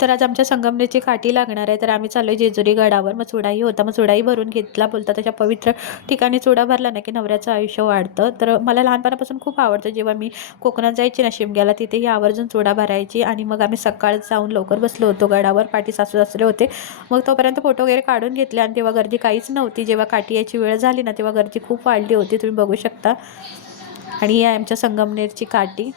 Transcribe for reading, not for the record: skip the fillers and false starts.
तर आज आमच्या संगमनेरची काठी लागणार आहे, तर आम्ही चाललो जेजुरी गडावर. मग चुडाही होता, मग चुडाही भरून घेतला. बोलता त्याच्या पवित्र ठिकाणी चुडा भरला ना की नवऱ्याचं आयुष्य वाढतं. तर मला लहानपणापासून खूप आवडतं. जेव्हा मी कोकणात जायची ना शिमग्याला, तिथेही आवर्जून चुडा भरायची. आणि मग आम्ही सकाळ जाऊन लवकर बसलो होतो गडावर, पाठी सासू सासरे होते. मग तोपर्यंत फोटो वगैरे काढून घेतले आणि तेव्हा गर्दी काहीच नव्हती. जेव्हा काठी यायची वेळ झाली ना तेव्हा गर्दी खूप वाढली होती, तुम्ही बघू शकता. आणि ही आहे आमच्या संगमनेरची काठी.